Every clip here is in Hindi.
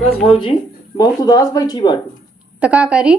बस भौजी बहुत उदास बैठी बाटू। तो का करी?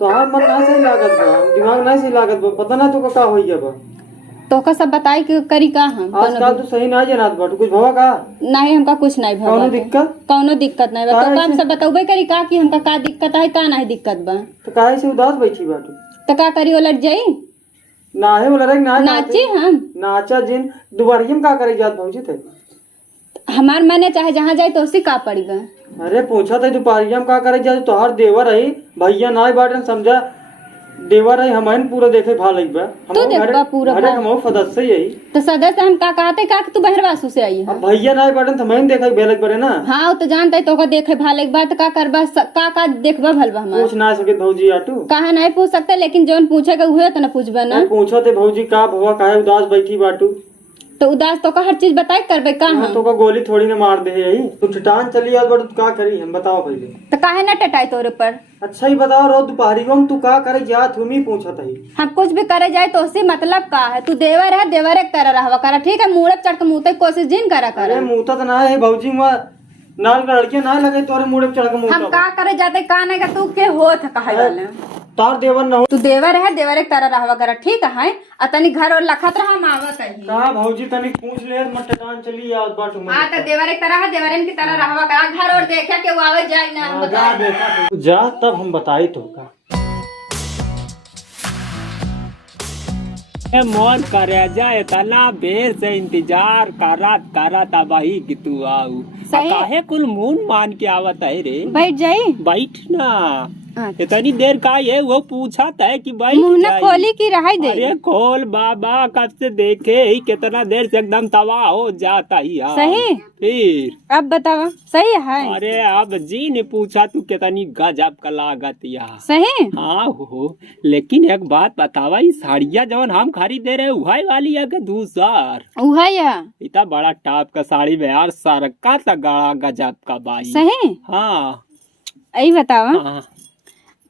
तो हाँ मन ना सही लागत बा, दिमाग ना सही लागत बा, पता ना तो का होई बा। तो का सब बताई कि करी का हम आजकल तो सही ना जनात बाटू, कुछ भवा का नहीं हमका कुछ नहीं भवा। कौनो दिक्कत नहीं बा। तो काम सब बताऊबे करी का कि हमका का दिक्कत है का नहीं दिक्कत बा। तो काहे से उदास बैठी बाटू? तो का करी उलट जाई ना है बोला रे ना नाची हम नाचा जिन दुबारियम का करे जात भौजी थे। हमार मने चाहे जहाँ जाए तो उसी का पड़ी बा। अरे पूछा था दुपारियम का करे जात तोहार देवर है भैया ना बाटन समझा देवर है हमारे पूरा देखे भा लग बा। तो देखबा पूरा अरे हम सदस्य यही तो सदस्य हम का कहते का तू बहरवासु से आई है। भैया ना बाटन तो मैं देखे भेलक बरे ना। हाँ तो जानते तो का देखे भाले के बात का करबा का देखबा भलबा हमार पूछ ना सके भौजी आटू कहा नहीं पूछ सकते लेकिन जोन पूछेगा उहे तो ना पूछबा ना। पूछो थे भौजी का भवा काहे उदास बैठी बाटू? तो उदास तो का हर चीज बताए करबे का हम तो का गोली थोड़ी ना मार दे यही तू ठिठान चली आज बड़ का करी हम बताओ पहले। तो काहे ना टटाई तोरे पर? अच्छा ही बताओ रो दोपहरी में तू का करे जा तुम ही पूछत है। हम कुछ भी करे जाए तो उससे मतलब का है? तू देवर है देवर एक तरह रहवा करा ठीक है मुड़े चढ़ के मुँह कोशिश जिन करा अरे मुँह तो ना है भौजी नाल लड़के ना लगे तोरे मुड़े चढ़ के मुँह हम का करे जाते का नहीं का तू के होत कहे वाले तार देवर ना हो तू देवर है देवर एक तरह रहवा करा ठीक है अतनी घर और लखत रहा मावत है का भौजी तनी पूछ ले मत ठिठान चली आज बाटू में। हां तो देवर एक तरह है देवरन की तरह रहवा करा घर और देखे के वो आवे जाए ना हम जा देखा जा तब हम बताई तो का मोर करे जाए तना बेर से इंतजार करत वही कि तू आऊ काहे कुल मुन मान के आवत है रे। बैठ जाई बैठ ना इतनी देर का ये वो पूछा था कि भाई मुंह न खोली की रहाई दे। अरे खोल बाबा कब से देखे ही कितना देर से एकदम तबाह हो जाता ही यार। सही फिर अब बतावा सही है। अरे अब जी ने पूछा तू कितनी गजब का लागत यार। सही हाँ हो लेकिन एक बात बतावा ये साड़िया जवन हम खरीदे रहे उहाई वाली है के दूसर उहाई है इतना बड़ा टॉप का साड़ी में यार सरका ता गड़ा गजब का बाई। सही हाँ यही बतावा हाँ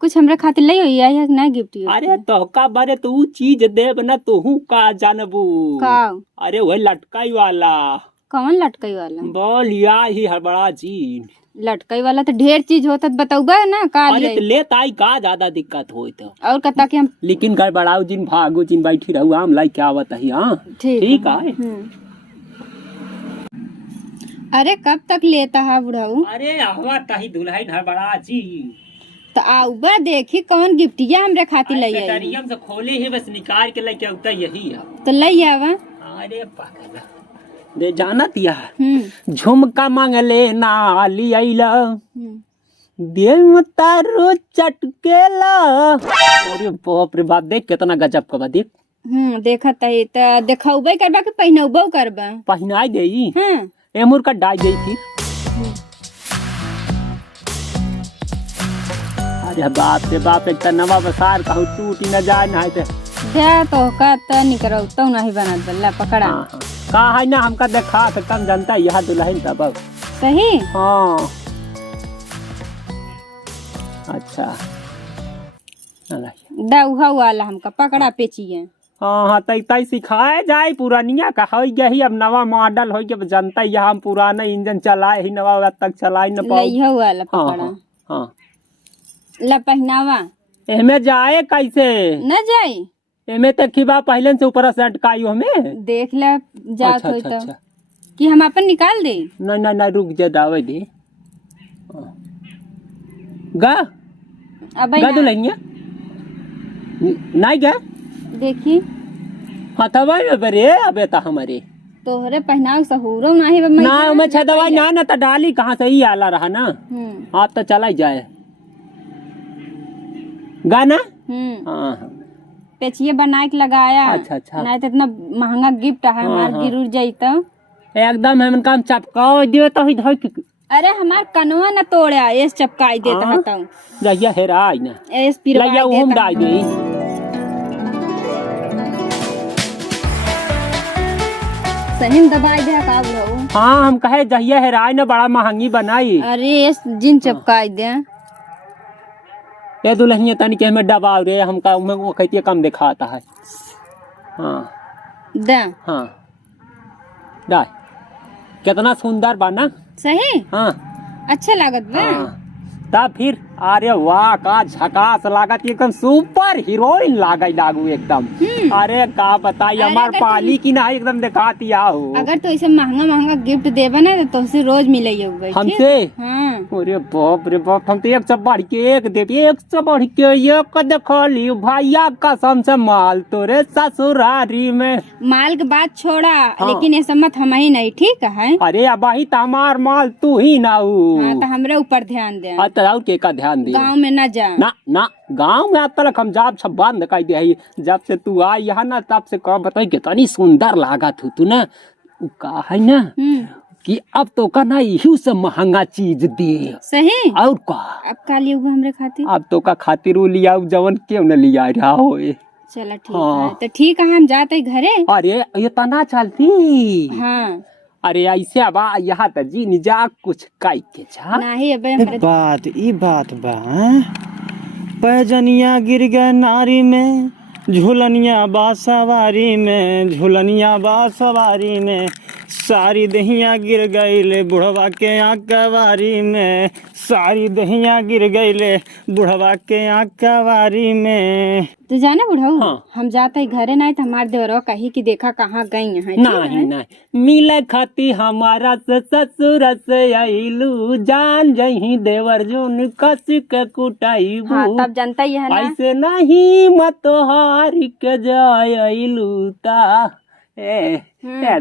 कुछ हमरा खातिर ले होई है ना गिफ्ट। अरे तो का बारे तू चीज देब ना तू का जानबू का? अरे वही लटकाई वाला। कौन लटकाई वाला? बोल या ही हड़बड़ा जी लटकाई वाला तो ढेर चीज होता बताऊबा ना का अरे तो ले ताई का ज्यादा दिक्कत होई तो और कता के हम लेकिन गड़बड़ाऊ जिन भागो जिन बैठी रहू हम लाई क्या बताई। हाँ ठीक है। अरे कब तक लेता है बुढ़ाऊ? अरे हवा ताही दुल्हन हड़बड़ा जी तो आऊबा देखी कौन गिफ्टिया हमरे खातिर ले आई कटरियम से खोले ही बस निकाल के लेके उतर यही है तो ले आवा। अरे पागल दे जानत यार झुमका मांगले ना लियाइला दिल में तारो चटकेला। अरे बाप रे बाप देख कितना गजब का बा देख। देखत है तो देखौबे करबा कि पहिनौबो करबा? पहिनाई देई हां एमुर का डाई देई थी। अरे बाप रे बाप एक नवा बसार कहूँ टूटी न जाए ना ते जा तो का त निकरौ तो नहीं बनत बल्ला पकड़ा। हाँ का है ना हमका देखा तो कम जनता यह दुल्हन तब सही। हाँ अच्छा दउहा वाला हमका पकड़ा पेचिए। हाँ तई सिखाए जाए पुरानिया का हो गई अब नवा मॉडल हो गया जनता यह हम पुराना इंजन चलाए ही नवा तक चलाए न पाओ वाला पकड़ा। हाँ ला पहनावा एमे जाए कैसे न जाए एमे तक की बा पहले से ऊपर से अटकाई हमें देख ले जात अच्छा, होई अच्छा, तो अच्छा। कि हम अपन निकाल दे। नहीं रुक जा दावे दे गा अब गा दुल्हनिया नहीं गा देखी हथवा में बरे अबे ता हमारे तोहरे पहनाव सहूरो नहीं बा ना मैं छदवा ना तो डाली कहाँ से ही आला रहा ना आप तो चला जाए गाना। हाँ पेचिए बना के लगाया। अच्छा नहीं तो इतना महंगा गिफ्ट है हमार गिर जाई तो एकदम हम काम चपकाओ दियो तो अरे हमार कनवा न तोड़ा एस चपकाई देता हूं जइया हेरा आई ना एस पिरवाई लइया ओम डाई दे। सही दबाई दे का बुढ़ऊ। हाँ हम कहे जइया हेरा आई ना बड़ा महंगी बनाई। अरे एस जिन चपकाई दे ये दुल्हनिया तनी के हमें दबाव रे हमका वो कहती कम दिखाता है। हाँ दे हाँ डाय कितना सुंदर बना। सही। हाँ अच्छा लागत बा। तब फिर अरे वाह का झकास लागत एकदम सुपर हीरोइन लागू एकदम। अरे का बताई अरे हमार अगर पाली की ना एकदम दिखाती हो। अगर तो ऐसे महंगा महंगा गिफ्ट देबा ना तो तुमसे रोज मिले हमसे। हाँ। अरे बाप रे बाप हम तो एक से बढ़ के एक देती एक से बढ़ के एक देखली भैया कसम से माल तोरे ससुरारी में। माल के बात छोड़ा लेकिन ऐसा मत हम ही नहीं ठीक है। अरे अब ही तमार माल तू ही ना हाँ तो हमरे ऊपर ध्यान दे। और के का ध्यान दे गाँव में न जा ना गाँव में आज तक हम जाब सब बंद कर दे। जब से तू आई यहाँ ना तब से कह बताई कितनी सुंदर लागत हो तू ना। का है ना कि अब तो का ना यही से महंगा चीज दे सही। और का अब का लिया हमरे खातिर? अब तो का खातिर लिया जवन क्यों न लिया रहा हो। चला ठीक है तो ठीक है हम जाते घरे। अरे ये तना चलती। हाँ अरे ऐसे अब यहाँ तो जी निजा कुछ काई के जा नहीं अब हमरे बात बा पैजनिया गिर गए नारी में झुलनिया बा सवारी में झुलनिया बा सवारी में सारी दहिया गिर गईले बुढ़वा के आँख कवारी में सारी दहिया गिर गईले बुढ़वा के आँख कवारी में। तो जाने बुढ़ऊ हाँ। हम जाते घरे नहीं तो हमारे देवरो कही कि देखा कहाँ गई है। नहीं मिले खाती हमारा से ससुर से आइलू जान जही देवर जोन कस के कुटाई हाँ तब जनता ही है ना। ऐसे नहीं मत हार के जाइलू ता ए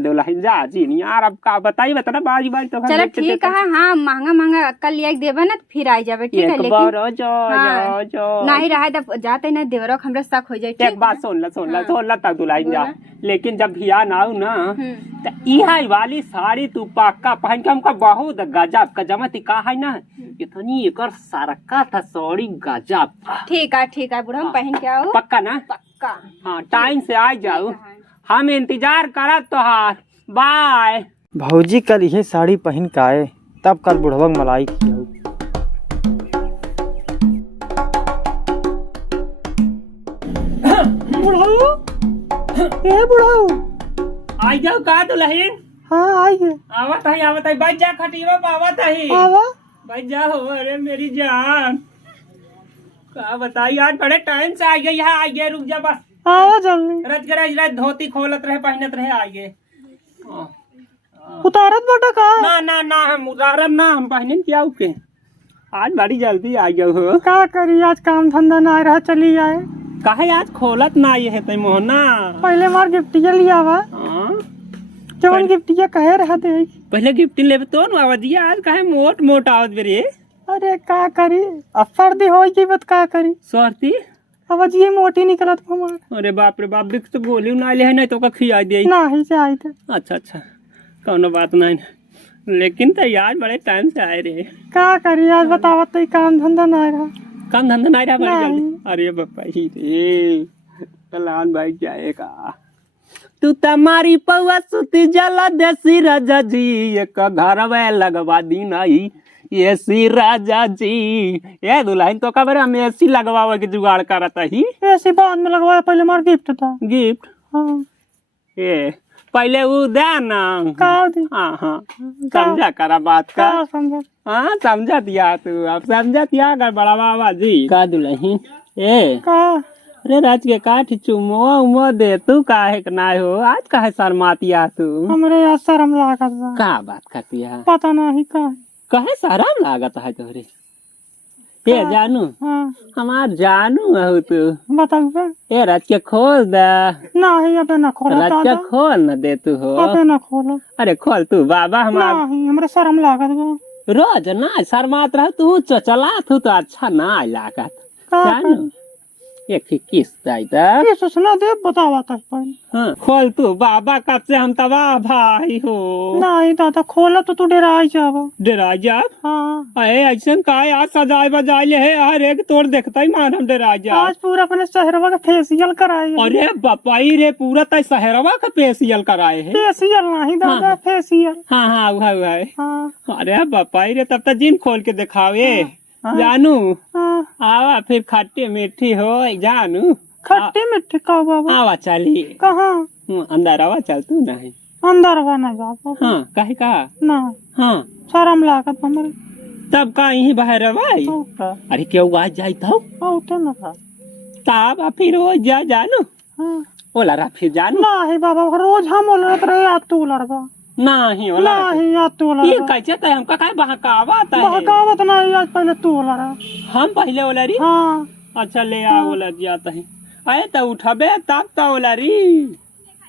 दुल्हन जा जी नहीं यार अब का बताई बता बाजी बाजी तो चलो ठीक है। हाँ महंगा महंगा कल लिया देबा ना फिर आई जावे ठीक है। लेकिन जो नहीं रहा तब जाते ना देवरो हमरे शक हो जाए। एक बात सुन ला तक दुल्हन जा लेकिन जब भी आना आऊ ना तो यह वाली साड़ी तू पक्का पहन के हमका बहुत गजब का जमती का है ना इतनी एकर सरका था साड़ी गजब। ठीक है बुढ़ा हम पहन के आओ पक्का ना पक्का। हाँ टाइम से आ जाओ हम इंतजार करत तोहार बाय। भौजी कल ये साड़ी पहन के आए तब कल बुढ़वा मलाई खियाऊ। बुढ़ाऊ आई जाओ का दुल्हन। हाँ आइए आवत है बैठ जा खटिया आवत है आवा बैठ जाओ। अरे मेरी जान का बताई आज बड़े टाइम से आई गई यहाँ आई गए रुक जा बस आवा जल्दी रज धोती खोलत रहे पहनत रहे आगे उतारत बाटा का ना हम उतारम ना हम पहने क्या के आज बड़ी जल्दी आ गए हो। का करी आज काम धंधा ना रहा चली आए काहे आज खोलत ना ये है तई मोहना पहले मार गिफ्टिया लिया वा जवन गिफ्टिया कहे रहा दे पहले गिफ्ट लेबे तो न आवाजिया आज काहे मोट आवत बेरे। अरे का करी अब सर्दी हो गई बत का करी सर्दी आवाज ये मोटी निकलत हमार। अरे बाप रे बाप तो गोली ना ले है नहीं तो का खिया दे नहीं से आई थे। अच्छा कौनो बात नहीं लेकिन तो यार बड़े टाइम से आए रे। का करी आज बतावत तो काम धंधा ना रहा काम धंधा नहीं रहा बड़ी जल्दी। अरे बापा ही रे कलान भाई जाएगा तू तमारी पौआ सुती जला देसी राजा जी एक घर में लगवा दी नहीं एसी राजा जी। ये दुल्हन तो कबर हम एसी लगवावे के जुगाड़ करता ही ऐसी बाद में लगवाया पहले मार गिफ्ट था गिफ्ट। हाँ ये पहले वो दे ना का दी हाँ समझा करा बात का समझा। हाँ समझा दिया तू अब समझा दिया अगर बड़ा बाबा जी का दुल्हन ए का अरे राज के काठ चुमो दे तू काहे के ना हो आज काहे शर्मातिया तू हमरे यार शर्म लागत बा का बात करती है पता नहीं का कहे शर्म लागत है तोहरे ये जानू हाँ हमार जानू हो तू बताऊ बे ए राज के खोल दे नहीं अबे ना खोला राज के खोल न दे तू हो अबे ना खोला अरे खोल तू बाबा हमार नहीं हमरे शर्म लागत बा रोज ना शर्मात रह तू चला तू तो अच्छा ना लागत का जानू एक किस जाइता ये सुना दे बतावा तक पहले। हाँ खोल तू बाबा कब से हम तबाह भाई हो नहीं दादा खोला तो तू डरा जाबो डरा जा। हाँ अरे ऐसा का आज सजाए बजाए ले है हर एक तोड़ देखता ही मान हम डरा जा। आज पूरा अपने शहरवा का फेशियल कराए अरे बापाई रे पूरा तय शहरवा का फेशियल कराए है। फेशियल नहीं दादा फेशियल हाँ हुआ है। हाँ अरे बापाई रे तब तक जिन खोल के दिखावे जानू हाँ आवा फिर खट्टी मीठी हो जानू खट्टी मिट्टी का बाबा आवा चली कहाँ अंदर आवा चल तू नहीं अंदर बना जा बाबा हाँ कहे का ना हाँ शर्म लागत हमरे तब का यही बाहर भाई अरे क्यों आज जाई था तब फिर वो जा जानू ओला रा फिर जानू नहीं बाबा रोज हम उलट रहे आप तू लड़का नहीं ओला नहीं आज तू ये लड़ा कैसे तय हमका काय बहकावत है बहकावत नहीं आज पहले तू लड़ा हम पहले ओला री हाँ अच्छा ले आ ओला जाता है अरे तो उठबे तब तो ओला री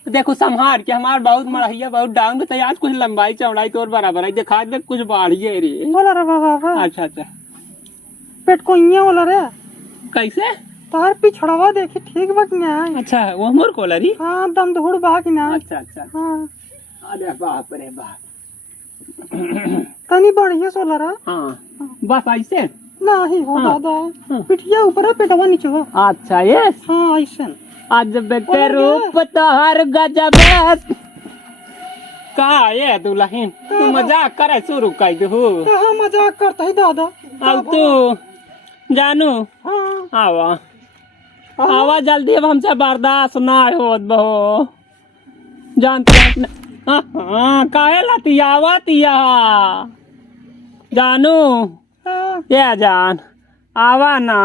देखो संभार के हमार बहुत मरहिया बहुत डाउन तो आज कुछ लंबाई चौड़ाई तोर बराबर है देखा दे कुछ बढ़िए रे बोला रे बाबा अच्छा अच्छा पेट को इया बोला रे कैसे तार पिछड़वा देखी ठीक बा कि नहीं अच्छा वो मोर कोला री हाँ दम धूड़ बा कि नहीं अच्छा अच्छा हाँ अरे बाप रे बाप तनी बढ़िया सोला रे हाँ बस ऐसे नहीं हो हाँ। दादा पिठिया ऊपर है पेटवा नीचे बा अच्छा ये हाँ ऐसे आज बेटे रूप तोहर गजब का ये दुल्हन तू मजाक करे शुरू कर दू कहाँ मजाक करता है दादा अब तू जानू हाँ आवा आवा जल्दी अब हमसे बर्दाश्त ना होत बहो जानते हाँ काहे लाती आवा तिया जानू हाँ ये जान आवा ना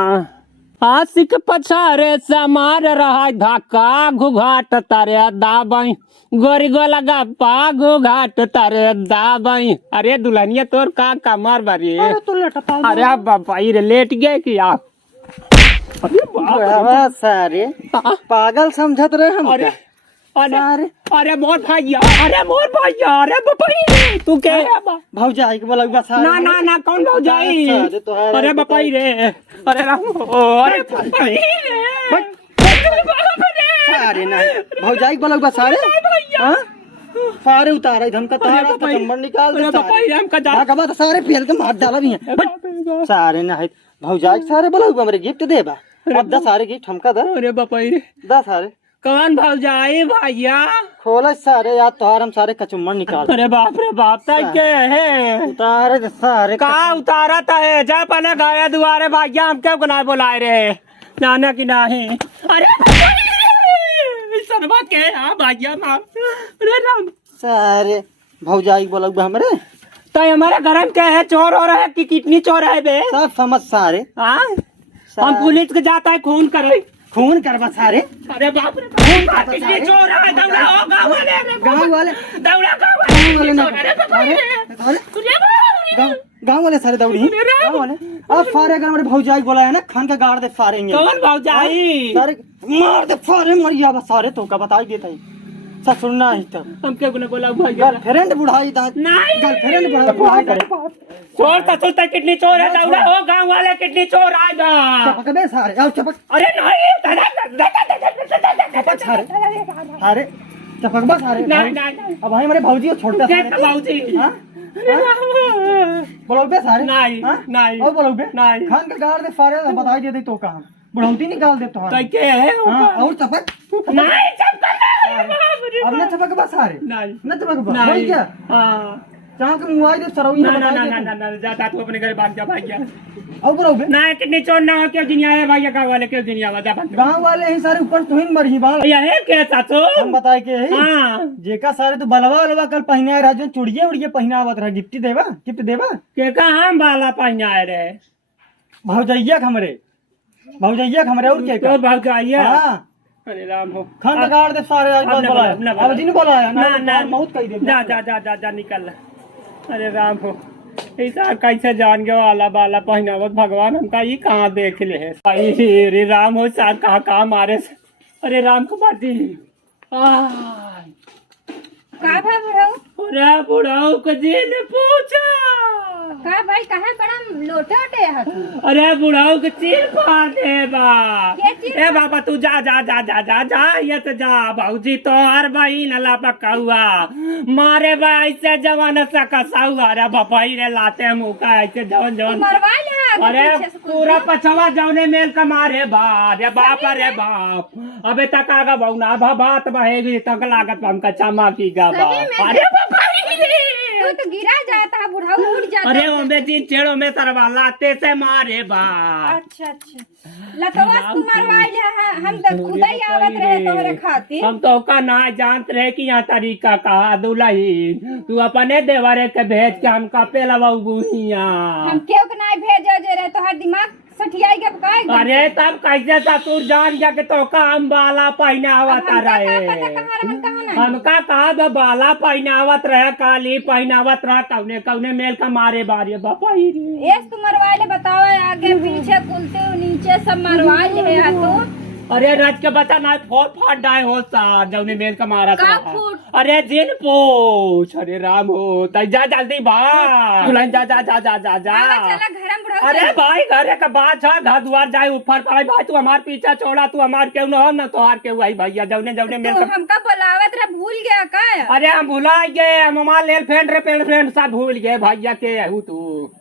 आशिक पछारे समार रहा धक्का घुघाट तारे दाबई गोरी गोला गप्पा घुघाट तारे दाबई अरे दुल्हनिया तोर का कमर बारी अरे तू लेटता अरे बाबा ये लेट गए कि आप अरे बाप सारे रे। पागल समझत रहे हम अरे अरे सारे अरे मोर भैया अरे बापा रे तू क्या है बा भौजाई के बोला बस ना ना ना कौन भौजाई सारे तो है अरे बापा रे अरे राम अरे बापा रे सारे नहीं भौजाई के बोला बस सारे हाँ सारे उतारा इधर का तारा का चंबड़ निकाल दे अरे बापा रे हमका जा का बात सारे फेल के मार डाला भी है सारे नहीं भौजाई के सारे बोला हमरे गिफ्ट देबा अब 10 सारे गिफ्ट हमका दे अरे बापा रे 10 सारे कौन भौजाई भैया खोला सारे यार तोहार हम सारे कचुम्बर निकाल अरे बाप रे बाप तक के है उतारे दे सारे का उतारा है जा पहले गए दुआरे भैया हम क्यों गुनाह बुलाए रहे जाने की नहीं अरे सनबा के हाँ भैया माँ अरे राम सारे भौजाई बोला हमरे तो हमारे घर में क्या है चोर हो रहा है कि कितनी चोर है बे सब समझ सारे हाँ हम पुलिस के जाता है खून करे खून करवा सारे अरे बाप रे खून का कितनी चोर है दौड़ा हो गाँव वाले दौड़ा गाँव वाले गाँव वाले सारे दौड़ी गाँव वाले अब सारे अगर हमारे भौजाई बोला है ना खान का गाड़ दे सारे कौन भौजाई सारे मार दे सारे मरिया बस सारे तो का बताई देता है सब सुनना ही तो हम क्या गुना बोला भैया गर्लफ्रेंड बुढ़ाई दा नहीं गर्लफ्रेंड बुढ़ाई करे चोर तो सोचता कितनी चोर है दौड़ा हो गाँव वाले कितनी चोर आएगा चपक दे सारे आओ चपक अरे नहीं चपक सारे सारे चपक बस सारे नहीं अब भाई हमारे भौजी को छोड़ता सारे भाजी बोलो बे सारे नहीं हाँ? नहीं और बोलो बे नहीं खान का गाड़ दे सारे बताई दे दे तो कहा बुढ़ौती निकाल दे तुम्हारा तो क्या है हाँ और चपक नहीं चपक अब न चपक बस सारे नहीं न चपक बस नहीं वही क्या हाँ जहाँ के मुआई दे सरौई ना में ना बताई ना दे ना ना जाता तू अपने घर भाग जा भैया और बोलो बे ना कितनी चोर ना हो क्यों दुनिया है भैया गाँव वाले क्यों दुनिया में जा भाग गाँव वाले ही सारे ऊपर तुहिन मरही बाल यह है क्या चाचो हम बताए के है हाँ जेका सारे तो बलवा वलवा कल पहने आए रहा जो चुड़िया उड़िया पहना आवत रहा गिफ्ट देवा के कहा हम बाला पहना रहे भौजैया हमरे और के तो भाग जाइए हाँ अरे राम हो खान का गाड़ दे सारे आज अब न बोला बोला, अब जी ने बोला है ना, ना। मौत कही दे जा जा जा जा जा निकल अरे राम हो ऐसा कैसे जान गए वाला बाला पहनावत भगवान हमका ये कहाँ देख ले है अरे राम हो साथ कहाँ कहाँ मारे से अरे राम को बाती का भाई बुढ़ऊ अरे बुढ़ाऊ को जी ने पूछा का भाई कहा बड़ा लोटे ओटे है अरे बुढ़ाऊ के चीर पा दे बा क्या चीर ए बाबा तू जा जा जा जा जा जा ये तो जा भाऊजी तो हर बहिन ला पकाउआ मारे बा ऐसे जवान सा कसाउआ अरे बपाई रे लाते मुका ऐसे जवन जवन मरवा ले आगे अरे पीछे से कुछ पूरा भी। पछवा जौने मेल कमारे बा रे बाप अरे बाप अबे तक आगा बहुना बात बहेगी तक लागत हमका चमा की गा बा सही में अरे बपाई रे तू तो गिरा जाता है बुढ़ऊ उड़ जाता अरे है। में जीन छेड़ो में सरवा लाते से मारे बा। अच्छा अच्छा लतवा तुम्हारा है हम तो खुदा ही आवत रहे तोहरे खातिर। हम तो का ना जानत रहे कि यहाँ तरीका कहा दुल्हन तू अपने देवरे के भेज के हमका पे लवाऊ बुहिया। हम क्यों के नहीं भेजो जे रहे तोहर दिमाग सठियाई के काय। अरे तब कैसे ससुर जान गया कि तो का हम बाला पहनावत रहे। हमका कहा बाला पहनावत रहे काली पहनावत रहा कौने कौने मेल का मारे बारे बापा एस तू मरवाले बताओ आगे पीछे कुलते नीचे सब मरवाए है तू। अरे रज के बच्चा ना फोड़ फाड़ डाय हो सा जौने मेल का मारा का था। फूट? अरे जिन पूछ अरे राम हो तै जा जल्दी भाग दुल्हन जा जा जा जा जा जा। चला घरम बुढ़ा। अरे भाई घरे का बात है घर द्वार जाए ऊपर पड़े भाई तू हमार पीछा छोड़ा तू हमार क्यों न हो न तोहार के भाई भैया जौने जौने मेल का। हमका बुलावत रहा भूल गया का। अरे हम भुला गए हम हमार लेल फ्रेंड सब भूल गए भैया के हूँ तू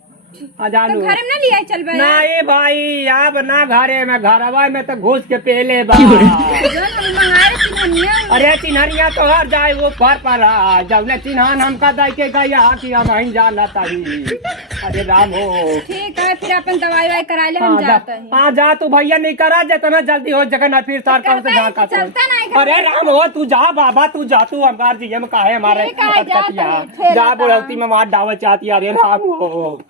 जानू घर में ना लिया चल बे। नहीं भाई अब ना घरे में घरवा में तो घुस के पेले बा। जो हम मंगाए चिन्हनिया। अरे चिन्हनिया तो हर जाए वो पर जब चिन्हान हमका दे के गया कि हम ही जाना तभी। अरे राम हो ठीक है फिर अपन दवाई वाई करा ले हम जाते हैं। हाँ जा तू भैया नहीं करा जितना जल्दी हो जगह ना फिर सर कब से जा चलता नहीं। अरे राम हो तू जा बाबा तू जा तू हमार जी में काहे हमारे ठीक है, जा जा बुढ़ौती में मार डावत चाहती अरे राम हो।